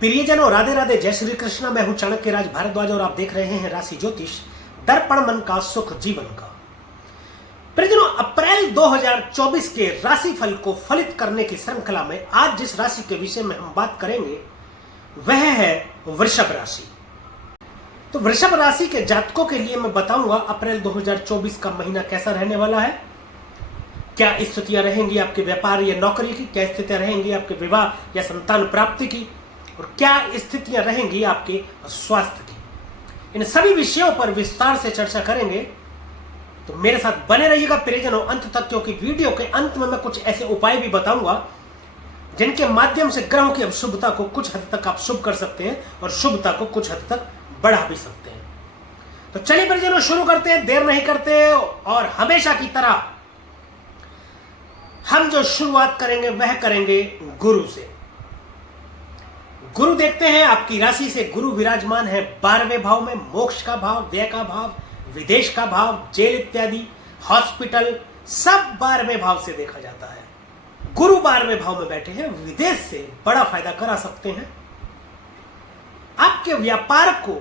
प्रियजनों, राधे राधे, जय श्री कृष्ण। मैं हूं चाणक्य राज भारद्वाज और आप देख रहे हैं राशि ज्योतिष, दर्पण मन का सुख जीवन का। प्रियजनों, अप्रैल 2024 के राशि फल को फलित करने की श्रृंखला में आज जिस राशि के विषय में हम बात करेंगे वह है वृषभ राशि। तो वृषभ राशि के जातकों के लिए मैं बताऊंगा अप्रैल 2024 का महीना कैसा रहने वाला है, क्या स्थितियां रहेंगी आपके व्यापार या नौकरी की, क्या स्थितियां रहेंगी आपके विवाह या संतान प्राप्ति की, और क्या स्थितियां रहेंगी आपके स्वास्थ्य की। इन सभी विषयों पर विस्तार से चर्चा करेंगे, तो मेरे साथ बने रहिएगा प्रियजनों अंत तक, क्योंकि वीडियो के अंत में मैं कुछ ऐसे उपाय भी बताऊंगा जिनके माध्यम से ग्रहों की अशुभता को कुछ हद तक आप शुभ कर सकते हैं और शुभता को कुछ हद तक बढ़ा भी सकते हैं। तो चलिए प्रियजनों शुरू करते हैं, देर नहीं करते, और हमेशा की तरह हम जो शुरुआत करेंगे वह करेंगे गुरु से। गुरु देखते हैं आपकी राशि से गुरु विराजमान है 12वें भाव में, मोक्ष का भाव, व्यय का भाव, विदेश का भाव, जेल इत्यादि, हॉस्पिटल, सब 12वें भाव से देखा जाता है। गुरु 12वें भाव में बैठे हैं, विदेश से बड़ा फायदा करा सकते हैं। आपके व्यापार को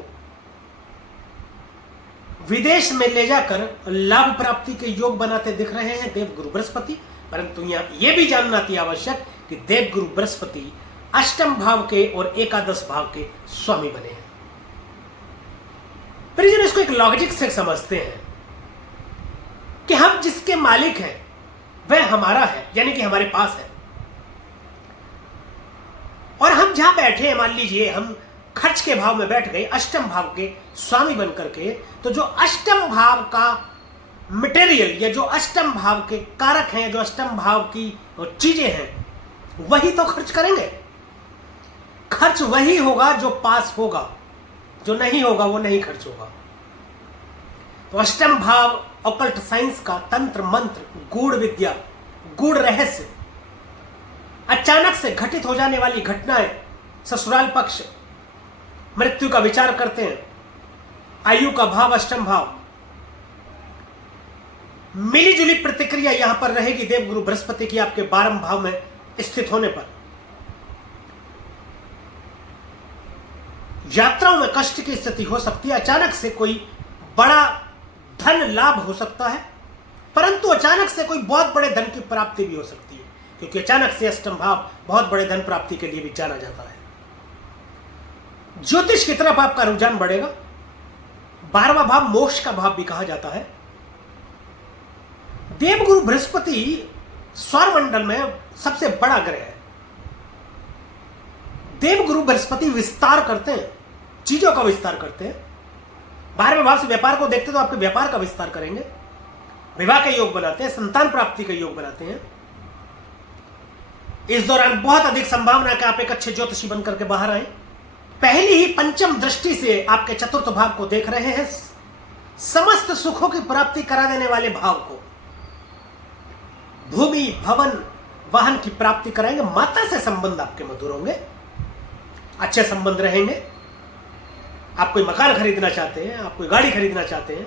विदेश में ले जाकर लाभ प्राप्ति के योग बनाते दिख रहे हैं देवगुरु बृहस्पति। परंतु यहां यह भी जानना अति आवश्यक कि देवगुरु बृहस्पति अष्टम भाव के और एकादश भाव के स्वामी बने हैं। परिजन इसको एक लॉजिक से समझते हैं कि हम जिसके मालिक हैं वह हमारा है, यानी कि हमारे पास है, और हम जहां बैठे हैं, मान लीजिए हम खर्च के भाव में बैठ गए, अष्टम भाव के स्वामी बन करके, तो जो अष्टम भाव का मटेरियल या जो अष्टम भाव के कारक हैं, जो अष्टम भाव की चीजें हैं, वही तो खर्च करेंगे। खर्च वही होगा जो पास होगा, जो नहीं होगा वो नहीं खर्च होगा। तो अष्टम भाव ऑकल्ट साइंस का तंत्र मंत्र, गूढ़ विद्या, गूढ़ रहस्य, अचानक से घटित हो जाने वाली घटनाएं, ससुराल पक्ष, मृत्यु का विचार करते हैं, आयु का भाव अष्टम भाव, मिली जुली प्रतिक्रिया यहां पर रहेगी देवगुरु बृहस्पति की आपके 12वें भाव में स्थित होने पर। यात्राओं में कष्ट की स्थिति हो सकती है, अचानक से कोई बड़ा धन लाभ हो सकता है, परंतु अचानक से कोई बहुत बड़े धन की प्राप्ति भी हो सकती है, क्योंकि अचानक से अष्टम भाव बहुत बड़े धन प्राप्ति के लिए भी जाना जाता है। ज्योतिष की तरफ आपका रुझान बढ़ेगा। 12वां भाव मोक्ष का भाव भी कहा जाता है। देवगुरु बृहस्पति सौरमंडल में सबसे बड़ा ग्रह है। देवगुरु बृहस्पति विस्तार करते हैं, चीजों का विस्तार करते हैं। 12वें भाव से व्यापार को देखते तो आपके व्यापार का विस्तार करेंगे, विवाह के योग बनाते हैं, संतान प्राप्ति के योग बनाते हैं। इस दौरान बहुत अधिक संभावना है कि आप एक अच्छे ज्योतिषी बनकर के बाहर आए। पहली ही पंचम दृष्टि से आपके चतुर्थ भाव को देख रहे हैं, समस्त सुखों की प्राप्ति करा देने वाले भाव को, भूमि भवन वाहन की प्राप्ति कराएंगे। माता से संबंध आपके मधुर होंगे, अच्छे संबंध रहेंगे। आप कोई मकान खरीदना चाहते हैं, आप कोई गाड़ी खरीदना चाहते हैं,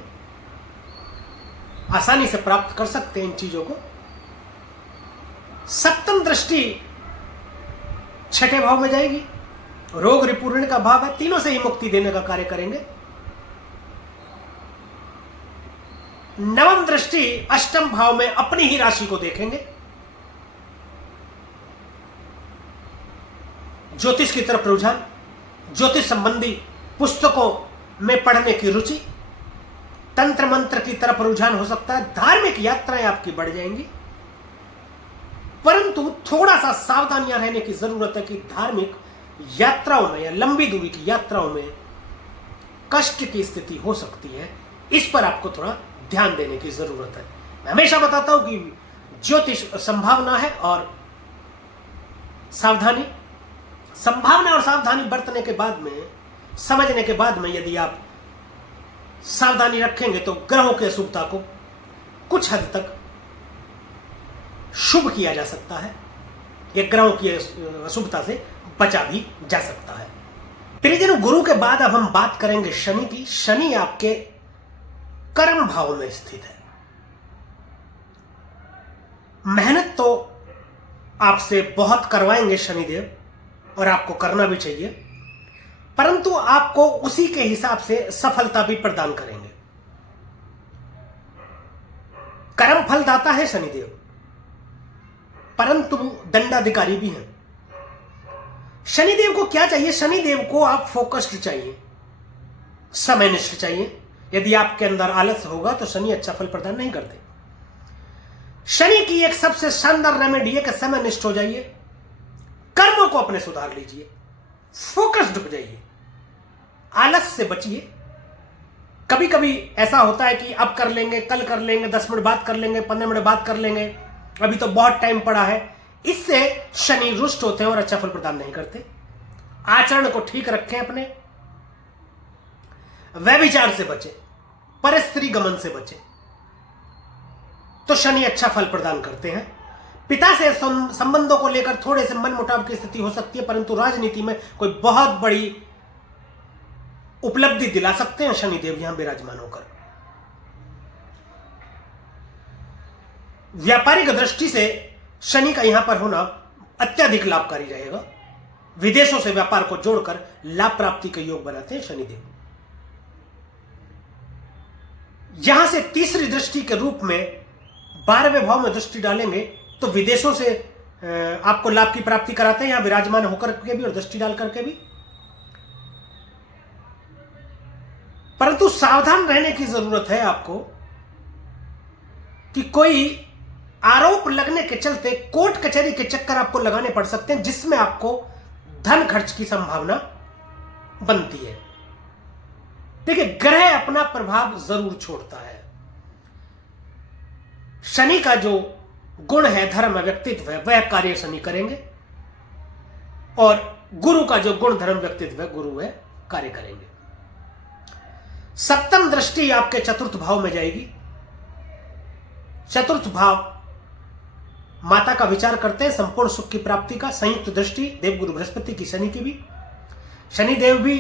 आसानी से प्राप्त कर सकते हैं इन चीजों को। सप्तम दृष्टि छठे भाव में जाएगी, रोग रिपूर्ण का भाव है, तीनों से ही मुक्ति देने का कार्य करेंगे। नवम दृष्टि अष्टम भाव में अपनी ही राशि को देखेंगे। ज्योतिष की तरफ रुझान, ज्योतिष संबंधी पुस्तकों में पढ़ने की रुचि, तंत्र मंत्र की तरफ रुझान हो सकता है। धार्मिक यात्राएं आपकी बढ़ जाएंगी, परंतु थोड़ा सा सावधानियां रहने की जरूरत है कि धार्मिक यात्राओं में या लंबी दूरी की यात्राओं में कष्ट की स्थिति हो सकती है। इस पर आपको थोड़ा ध्यान देने की जरूरत है। मैं हमेशा बताता हूं कि ज्योतिष संभावना है और सावधानी, संभावना और सावधानी बरतने के बाद में, समझने के बाद में यदि आप सावधानी रखेंगे तो ग्रहों की अशुभता को कुछ हद तक शुभ किया जा सकता है, या ग्रहों की अशुभता से बचा भी जा सकता है। प्रियजनों, गुरु के बाद अब हम बात करेंगे शनि की। शनि आपके कर्म भाव में स्थित है। मेहनत तो आपसे बहुत करवाएंगे शनिदेव, और आपको करना भी चाहिए। परंतु आपको उसी के हिसाब से सफलता भी प्रदान करेंगे। कर्म फल दाता है शनिदेव, परंतु दंडाधिकारी भी हैं। शनिदेव को क्या चाहिए? शनिदेव को आप फोकस्ड चाहिए, समयनिष्ठ चाहिए। यदि आपके अंदर आलस होगा तो शनि अच्छा फल प्रदान नहीं करते। शनि की एक सबसे शानदार रेमेडी है कि समयनिष्ठ हो जाइए, कर्मों को अपने सुधार लीजिए, फोकस्ड हो जाइए, आलस से बचिए। कभी कभी ऐसा होता है कि अब कर लेंगे, कल कर लेंगे, 10 मिनट बाद कर लेंगे, 15 मिनट बाद कर लेंगे, अभी तो बहुत टाइम पड़ा है। इससे शनि रुष्ट होते हैं और अच्छा फल प्रदान नहीं करते। आचरण को ठीक रखें, अपने व्यभिचार से बचे, परस्त्री गमन से बचे, तो शनि अच्छा फल प्रदान करते हैं। पिता से संबंधों को लेकर थोड़े से मनमुटाव की स्थिति हो सकती है, परंतु राजनीति में कोई बहुत बड़ी उपलब्धि दिला सकते हैं शनिदेव यहां विराजमान होकर। व्यापारिक दृष्टि से शनि का यहां पर होना अत्यधिक लाभकारी रहेगा। विदेशों से व्यापार को जोड़कर लाभ प्राप्ति के योग बनाते हैं शनिदेव। यहां से तीसरी दृष्टि के रूप में 12वें भाव में दृष्टि डालेंगे तो विदेशों से आपको लाभ की प्राप्ति कराते हैं, यहां विराजमान होकर के भी और दृष्टि डाल करके भी। परंतु सावधान रहने की जरूरत है आपको कि कोई आरोप लगने के चलते कोर्ट कचहरी के चक्कर आपको लगाने पड़ सकते हैं, जिसमें आपको धन खर्च की संभावना बनती है। देखिए, ग्रह अपना प्रभाव जरूर छोड़ता है। शनि का जो गुण है, धर्म है, व्यक्तित्व है, वह कार्य शनि करेंगे, और गुरु का जो गुण, धर्म, व्यक्तित्व है, गुरु है, कार्य करेंगे। सप्तम दृष्टि आपके चतुर्थ भाव में जाएगी। चतुर्थ भाव माता का विचार करते हैं, संपूर्ण सुख की प्राप्ति का। संयुक्त दृष्टि देवगुरु बृहस्पति की, शनि की भी। शनिदेव भी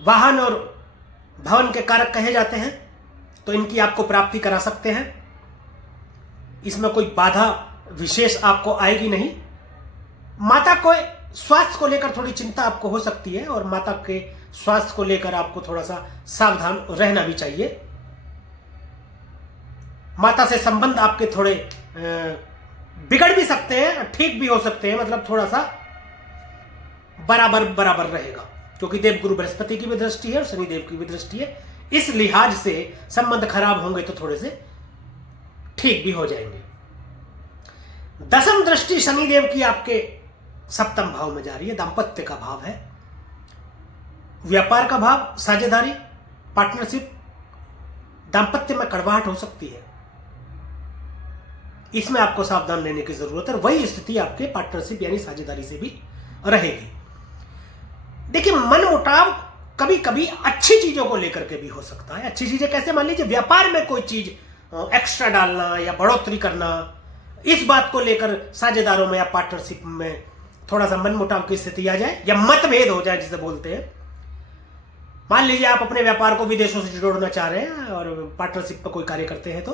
वाहन और भवन के कारक कहे जाते हैं, तो इनकी आपको प्राप्ति करा सकते हैं। इसमें कोई बाधा विशेष आपको आएगी नहीं। माता को स्वास्थ्य को लेकर थोड़ी चिंता आपको हो सकती है, और माता के स्वास्थ्य को लेकर आपको थोड़ा सा सावधान रहना भी चाहिए। माता से संबंध आपके थोड़े बिगड़ भी सकते हैं, ठीक भी हो सकते हैं, मतलब थोड़ा सा बराबर बराबर रहेगा, क्योंकि देवगुरु बृहस्पति की भी दृष्टि है और शनिदेव की भी दृष्टि है। इस लिहाज से संबंध खराब होंगे तो थोड़े से ठीक भी हो जाएंगे। दसम दृष्टि शनिदेव की आपके सप्तम भाव में जा रही है। दाम्पत्य का भाव है, व्यापार का भाव, साझेदारी, पार्टनरशिप। दाम्पत्य में कड़वाहट हो सकती है, इसमें आपको सावधान रहने की जरूरत है। वही स्थिति आपके पार्टनरशिप यानी साझेदारी से भी रहेगी। देखिए, मनमुटाव कभी कभी अच्छी चीजों को लेकर के भी हो सकता है। अच्छी चीजें कैसे? मान लीजिए व्यापार में कोई चीज एक्स्ट्रा डालना या बढ़ोतरी करना, इस बात को लेकर साझेदारों में या पार्टनरशिप में थोड़ा सा मनमुटाव की स्थिति आ जाए या मतभेद हो जाए, जिसे बोलते हैं। मान लीजिए आप अपने व्यापार को विदेशों से जोड़ना चाह रहे हैं और पार्टनरशिप पर कोई कार्य करते हैं, तो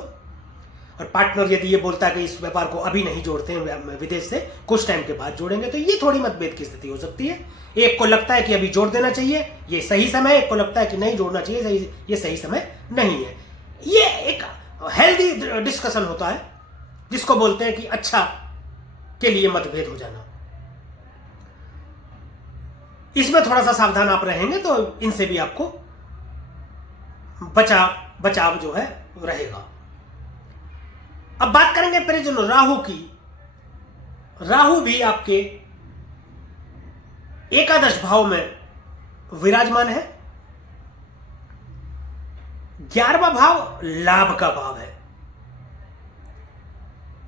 और पार्टनर यदि ये बोलता है कि इस व्यापार को अभी नहीं जोड़ते हैं विदेश से, कुछ टाइम के बाद जोड़ेंगे, तो ये थोड़ी मतभेद की स्थिति हो सकती है। एक को लगता है कि अभी जोड़ देना चाहिए, ये सही समय, एक को लगता है कि नहीं जोड़ना चाहिए, ये सही समय नहीं है। ये एक हेल्दी डिस्कशन होता है, जिसको बोलते हैं कि अच्छा के लिए मतभेद हो जाना। इसमें थोड़ा सा सावधान आप रहेंगे तो इनसे भी आपको बचाव जो है रहेगा। अब बात करेंगे परिजनों राहु की। राहु भी आपके एकादश भाव में विराजमान है। 11वां भाव लाभ का भाव है।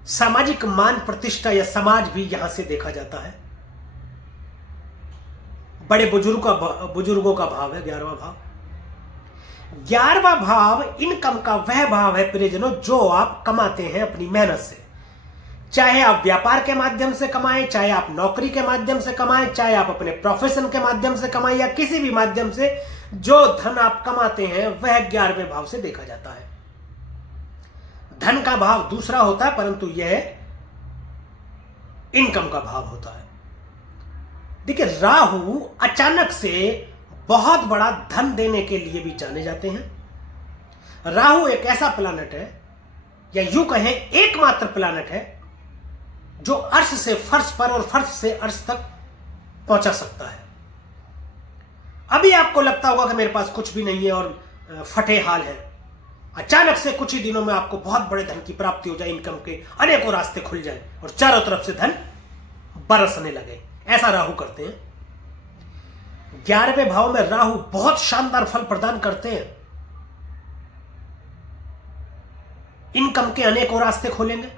सामाजिक मान प्रतिष्ठा या समाज भी यहां से देखा जाता है। बड़े बुजुर्गों का भाव है 11वां भाव। 11वां भाव इनकम का वह भाव है प्रियजनों, जो आप कमाते हैं अपनी मेहनत से। चाहे आप व्यापार के माध्यम से कमाएं, चाहे आप नौकरी के माध्यम से कमाएं, चाहे आप अपने प्रोफेशन के माध्यम से कमाएं, या किसी भी माध्यम से जो धन आप कमाते हैं वह 11वें भाव से देखा जाता है। धन का भाव दूसरा होता है, परंतु यह इनकम का भाव होता है। देखिए, राहु अचानक से बहुत बड़ा धन देने के लिए भी जाने जाते हैं। राहु एक ऐसा प्लैनेट है, या यूं कहें एकमात्र प्लैनेट है, जो अर्श से फर्श पर और फर्श से अर्श तक पहुंचा सकता है। अभी आपको लगता होगा कि मेरे पास कुछ भी नहीं है और फटे हाल है, अचानक से कुछ ही दिनों में आपको बहुत बड़े धन की प्राप्ति हो जाए, इनकम के अनेकों रास्ते खुल जाए और चारों तरफ से धन बरसने लगे। ऐसा राहु करते हैं। 11वें भाव में राहु बहुत शानदार फल प्रदान करते हैं। इनकम के अनेकों रास्ते खोलेंगे,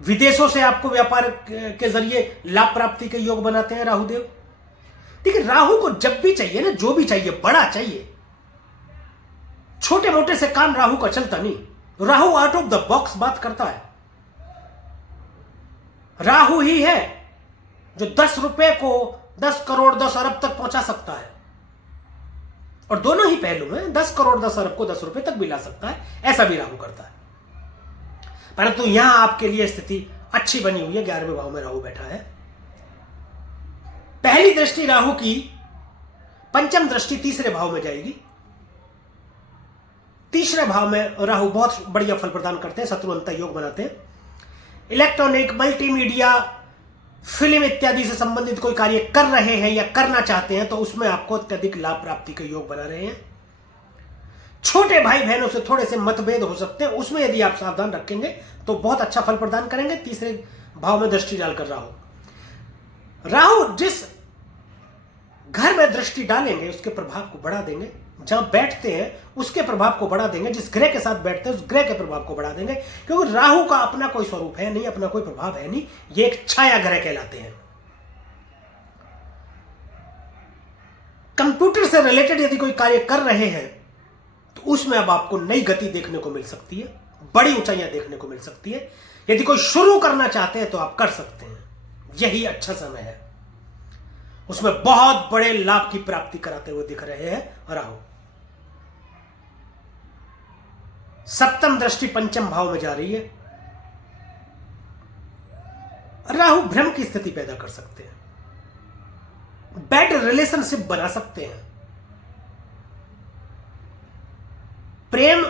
विदेशों से आपको व्यापार के जरिए लाभ प्राप्ति के योग बनाते हैं राहुदेव। देखिए, राहु को जब भी चाहिए ना, जो भी चाहिए, बड़ा चाहिए, छोटे मोटे से काम राहु का चलता नहीं। Rahu out of the box बात करता है। राहु ही है जो 10 रुपए को 10 करोड़ 10 अरब तक पहुंचा सकता है, और दोनों ही पहलू हैं। 10 करोड़ 10 अरब को 10 रुपए तक भी ला सकता है, ऐसा भी राहु करता है। परंतु यहां आपके लिए स्थिति अच्छी बनी हुई है। 11वें भाव में राहु बैठा है। पहली दृष्टि राहु की पंचम दृष्टि तीसरे भाव में जाएगी। तीसरे भाव में राहु बहुत बढ़िया फल प्रदान करते हैं, शत्रुअंता योग बनाते हैं। इलेक्ट्रॉनिक, मल्टीमीडिया, फिल्म इत्यादि से संबंधित कोई कार्य कर रहे हैं या करना चाहते हैं तो उसमें आपको अत्यधिक लाभ प्राप्ति के योग बना रहे हैं। छोटे भाई बहनों से थोड़े से मतभेद हो सकते हैं, उसमें यदि आप सावधान रखेंगे तो बहुत अच्छा फल प्रदान करेंगे। तीसरे भाव में दृष्टि डालकर राहु जिस घर में दृष्टि डालेंगे उसके प्रभाव को बढ़ा देंगे। जहां बैठते हैं उसके प्रभाव को बढ़ा देंगे। जिस ग्रह के साथ बैठते हैं उस ग्रह के प्रभाव को बढ़ा देंगे, क्योंकि राहु का अपना कोई स्वरूप है नहीं, अपना कोई प्रभाव है नहीं। ये एक छाया ग्रह कहलाते हैं। कंप्यूटर से रिलेटेड यदि कोई कार्य कर रहे हैं तो उसमें अब आपको नई गति देखने को मिल सकती है, बड़ी ऊंचाइयां देखने को मिल सकती है। यदि कोई शुरू करना चाहते हैं तो आप कर सकते हैं, यही अच्छा समय है। उसमें बहुत बड़े लाभ की प्राप्ति कराते हुए दिख रहे हैं राहु। सप्तम दृष्टि पंचम भाव में जा रही है। राहु भ्रम की स्थिति पैदा कर सकते हैं, बैड रिलेशनशिप बना सकते हैं, प्रेम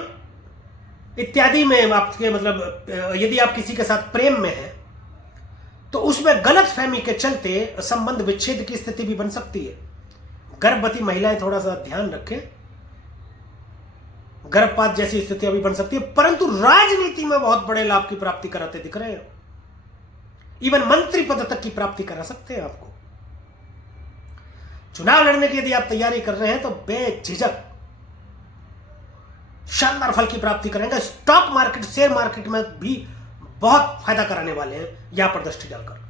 इत्यादि में आपके मतलब यदि आप किसी के साथ प्रेम में हैं तो उसमें गलत फहमी के चलते संबंध विच्छेद की स्थिति भी बन सकती है। गर्भवती महिलाएं थोड़ा सा ध्यान रखें, गर्भपात जैसी स्थितियां भी बन सकती है। परंतु राजनीति में बहुत बड़े लाभ की प्राप्ति कराते दिख रहे हैं। इवन मंत्री पद तक की प्राप्ति करा सकते हैं आपको। चुनाव लड़ने की यदि आप तैयारी कर रहे हैं तो बेझिझक शानदार फल की प्राप्ति करेंगे। स्टॉक मार्केट, शेयर मार्केट में भी बहुत फायदा कराने वाले हैं यहां पर दृष्टि डालकर।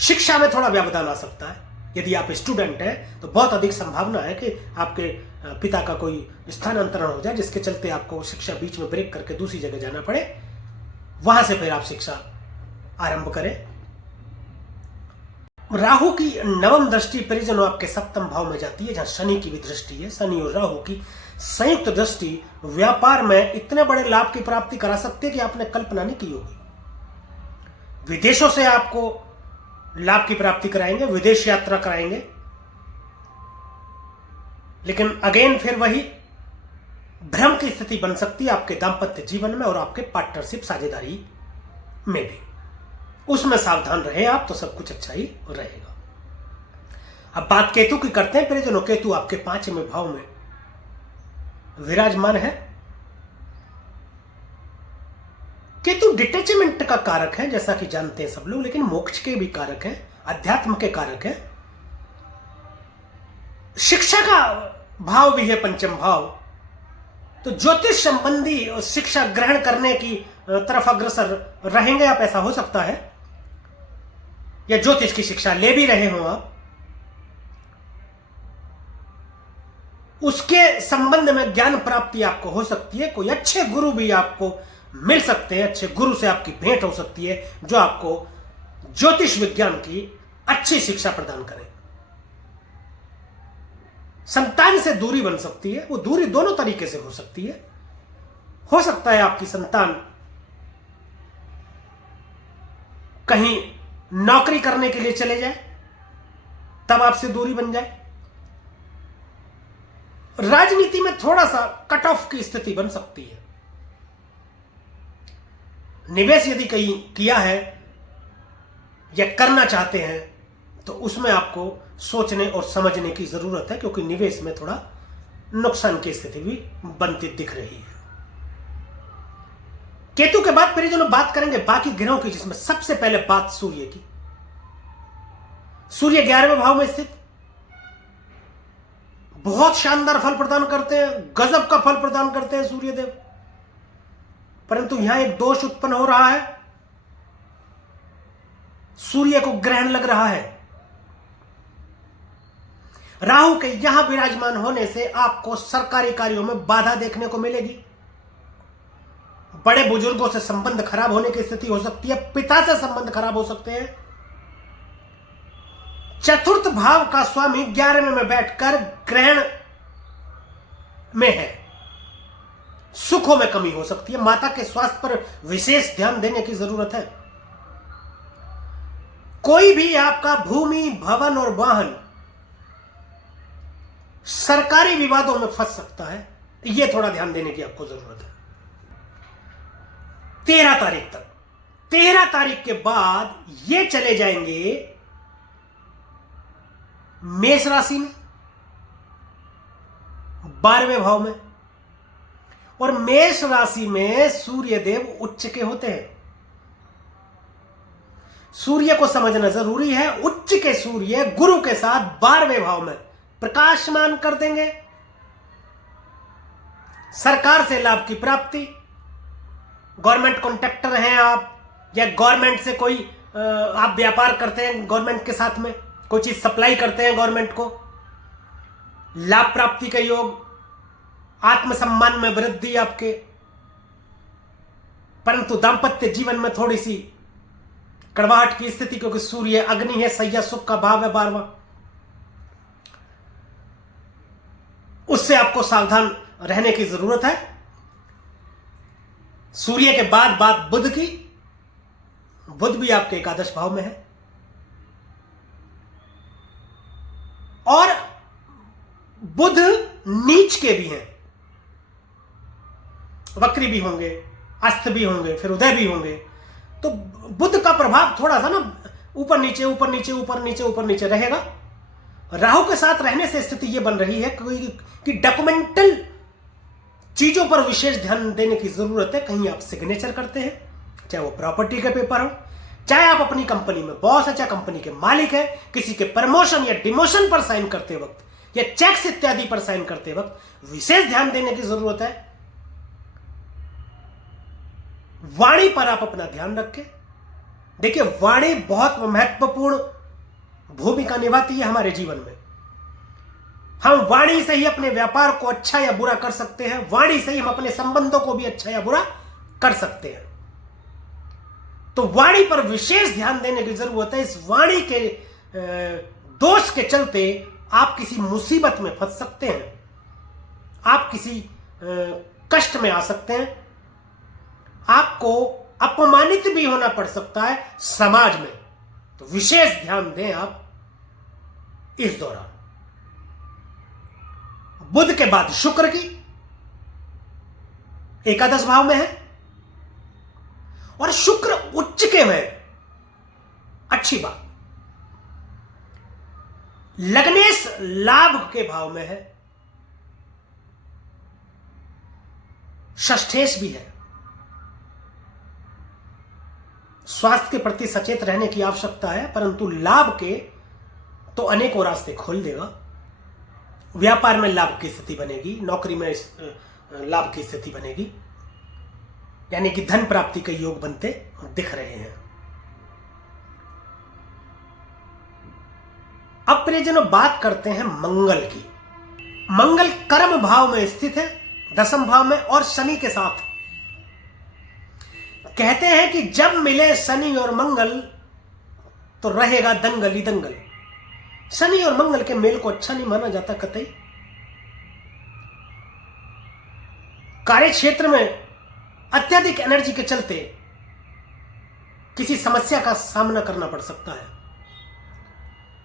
शिक्षा में थोड़ा व्यवधान आ सकता है। यदि आप स्टूडेंट हैं तो बहुत अधिक संभावना है कि आपके पिता का कोई स्थानांतरण हो जाए, जिसके चलते आपको शिक्षा बीच में ब्रेक करके दूसरी जगह जाना पड़े, वहां से फिर आप शिक्षा आरंभ करें। राहु की नवम दृष्टि परिजनों आपके सप्तम भाव में जाती है, जहां शनि की भी दृष्टि है। शनि और राहु की संयुक्त दृष्टि व्यापार में इतने बड़े लाभ की प्राप्ति करा सकती है कि आपने कल्पना नहीं की होगी। विदेशों से आपको लाभ की प्राप्ति कराएंगे, विदेश यात्रा कराएंगे। लेकिन अगेन फिर वही भ्रम की स्थिति बन सकती है आपके दांपत्य जीवन में और आपके पार्टनरशिप साझेदारी में भी। उसमें सावधान रहे आप तो सब कुछ अच्छा ही रहेगा। अब बात केतु की करते हैं परिजनों। केतु आपके 5वें भाव में विराजमान है। केतु डिटैचमेंट का कारक है, जैसा कि जानते हैं सब लोग, लेकिन मोक्ष के भी कारक है, अध्यात्म के कारक है। शिक्षा का भाव भी है पंचम भाव, तो ज्योतिष संबंधी शिक्षा ग्रहण करने की तरफ अग्रसर रहेंगे आप, ऐसा हो सकता है, या ज्योतिष की शिक्षा ले भी रहे हो आप। उसके संबंध में ज्ञान प्राप्ति आपको हो सकती है। कोई अच्छे गुरु भी आपको मिल सकते हैं, अच्छे गुरु से आपकी भेंट हो सकती है जो आपको ज्योतिष विज्ञान की अच्छी शिक्षा प्रदान करें। संतान से दूरी बन सकती है, वो दूरी दोनों तरीके से हो सकती है। हो सकता है आपकी संतान कहीं नौकरी करने के लिए चले जाए, तब आपसे दूरी बन जाए। राजनीति में थोड़ा सा कट ऑफ की स्थिति बन सकती है। निवेश यदि कहीं किया है या करना चाहते हैं तो उसमें आपको सोचने और समझने की जरूरत है, क्योंकि निवेश में थोड़ा नुकसान की स्थिति भी बनती दिख रही है। केतु के बाद परिजनों बात करेंगे बाकी ग्रहों की, जिसमें सबसे पहले बात सूर्य की। सूर्य 11वें भाव में स्थित, बहुत शानदार फल प्रदान करते हैं, गजब का फल प्रदान करते हैं सूर्यदेव। परंतु यहां एक दोष उत्पन्न हो रहा है, सूर्य को ग्रहण लग रहा है। राहु के यहां विराजमान होने से आपको सरकारी कार्यों में बाधा देखने को मिलेगी। बड़े बुजुर्गों से संबंध खराब होने की स्थिति हो सकती है, पिता से संबंध खराब हो सकते हैं। चतुर्थ भाव का स्वामी 11वें में बैठकर ग्रहण में है, सुखों में कमी हो सकती है। माता के स्वास्थ्य पर विशेष ध्यान देने की जरूरत है। कोई भी आपका भूमि, भवन और वाहन सरकारी विवादों में फंस सकता है, यह थोड़ा ध्यान देने की आपको जरूरत है। 13 तारीख तक, 13 तारीख के बाद ये चले जाएंगे मेष राशि में, 12वें भाव में। और मेष राशि में सूर्य देव उच्च के होते हैं। सूर्य को समझना जरूरी है। उच्च के सूर्य गुरु के साथ 12वें भाव में प्रकाशमान कर देंगे। सरकार से लाभ की प्राप्ति, गवर्नमेंट कॉन्ट्रैक्टर हैं आप, या गवर्नमेंट से कोई आप व्यापार करते हैं, गवर्नमेंट के साथ में कोई चीज सप्लाई करते हैं गवर्नमेंट को, लाभ प्राप्ति का योग, आत्मसम्मान में वृद्धि आपके। परंतु दांपत्य जीवन में थोड़ी सी कड़वाहट की स्थिति, क्योंकि सूर्य अग्नि है, सैया सुख का भाव है 12वां, उससे आपको सावधान रहने की जरूरत है। सूर्य के बाद बात बुध की। बुध भी आपके एकादश भाव में है और बुध नीच के भी हैं, वक्री भी होंगे, अस्त भी होंगे, फिर उदय भी होंगे। तो बुध का प्रभाव थोड़ा सा ना ऊपर नीचे ऊपर नीचे ऊपर नीचे ऊपर नीचे रहेगा। राहु के साथ रहने से स्थिति यह बन रही है कि डॉक्यूमेंटल चीजों पर विशेष ध्यान देने की जरूरत है। कहीं आप सिग्नेचर करते हैं, चाहे वो प्रॉपर्टी के पेपर हो, चाहे आप अपनी कंपनी में बॉस है, चाहे कंपनी के मालिक है, किसी के प्रमोशन या डिमोशन पर साइन करते वक्त या चेक्स इत्यादि पर साइन करते वक्त विशेष ध्यान देने की जरूरत है। वाणी पर आप अपना ध्यान रखें। देखिए, वाणी बहुत महत्वपूर्ण भूमिका निभाती है हमारे जीवन में। हम वाणी से ही अपने व्यापार को अच्छा या बुरा कर सकते हैं, वाणी से ही हम अपने संबंधों को भी अच्छा या बुरा कर सकते हैं। तो वाणी पर विशेष ध्यान देने की जरूरत है। इस वाणी के दोष के चलते आप किसी मुसीबत में फंस सकते हैं, आप किसी कष्ट में आ सकते हैं, आपको अपमानित भी होना पड़ सकता है समाज में। तो विशेष ध्यान दें आप इस दौरान। बुध के बाद शुक्र की एकादश भाव में है और शुक्र उच्च के हुए, अच्छी बात। लग्नेश लाभ के भाव में है, षष्ठेश भी है। स्वास्थ्य के प्रति सचेत रहने की आवश्यकता है, परंतु लाभ के तो अनेकों रास्ते खोल देगा। व्यापार में लाभ की स्थिति बनेगी, नौकरी में लाभ की स्थिति बनेगी, यानी कि धन प्राप्ति के योग बनते दिख रहे हैं। अब प्रियजनों बात करते हैं मंगल की। मंगल कर्म भाव में स्थित है, 10वें भाव में, और शनि के साथ। कहते हैं कि जब मिले शनि और मंगल तो रहेगा दंगल ही दंगल। शनि और मंगल के मेल को अच्छा नहीं माना जाता कतई। कार्य क्षेत्र में अत्यधिक एनर्जी के चलते किसी समस्या का सामना करना पड़ सकता है।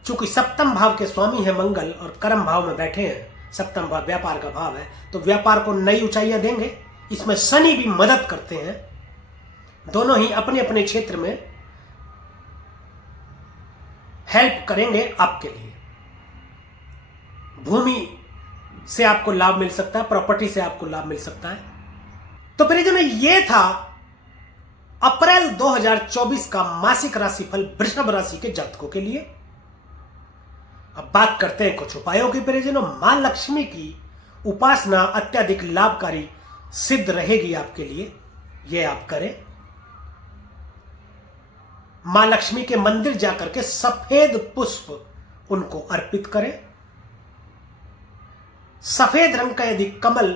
चूंकि सप्तम भाव के स्वामी है मंगल और कर्म भाव में बैठे हैं, सप्तम भाव व्यापार का भाव है, तो व्यापार को नई ऊंचाइयां देंगे। इसमें शनि भी मदद करते हैं। दोनों ही अपने अपने क्षेत्र में हेल्प करेंगे आपके लिए। भूमि से आपको लाभ मिल सकता है, प्रॉपर्टी से आपको लाभ मिल सकता है। तो परिजनों, यह था अप्रैल 2024 का मासिक राशिफल वृषभ राशि के जातकों के लिए। अब बात करते हैं कुछ उपायों की। परिजनों, मां लक्ष्मी की उपासना अत्यधिक लाभकारी सिद्ध रहेगी आपके लिए, यह आप करें। मां लक्ष्मी के मंदिर जाकर के सफेद पुष्प उनको अर्पित करें। सफेद रंग का यदि कमल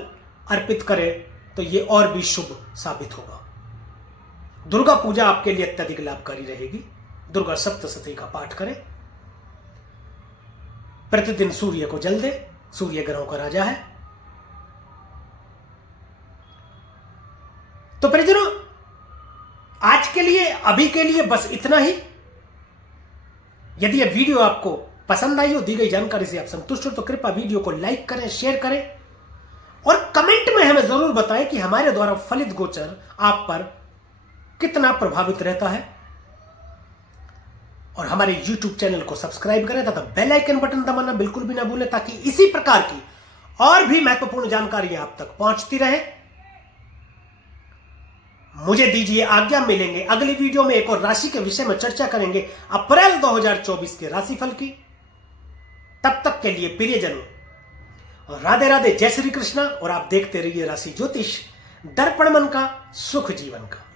अर्पित करें तो यह और भी शुभ साबित होगा। दुर्गा पूजा आपके लिए अत्यधिक लाभकारी रहेगी। दुर्गा सप्तशती का पाठ करें। प्रतिदिन सूर्य को जल दे, सूर्य ग्रहों का राजा है। तो परिजनों, आज के लिए, अभी के लिए बस इतना ही। यदि यह वीडियो आपको पसंद आई हो, दी गई जानकारी से आप संतुष्ट हो, तो कृपया वीडियो को लाइक करें, शेयर करें और कमेंट में हमें जरूर बताएं कि हमारे द्वारा फलित गोचर आप पर कितना प्रभावित रहता है। और हमारे YouTube चैनल को सब्सक्राइब करें तथा बेल आइकन बटन दबाना बिल्कुल भी ना भूलें, ताकि इसी प्रकार की और भी महत्वपूर्ण जानकारियां आप तक पहुंचती रहे। मुझे दीजिए आज्ञा, मिलेंगे अगली वीडियो में एक और राशि के विषय में चर्चा करेंगे, अप्रैल 2024 के राशिफल की। तब तक के लिए प्रियजनों, राधे राधे, जय श्री कृष्णा। और आप देखते रहिए राशि ज्योतिष, दर्पण मन का, सुख जीवन का।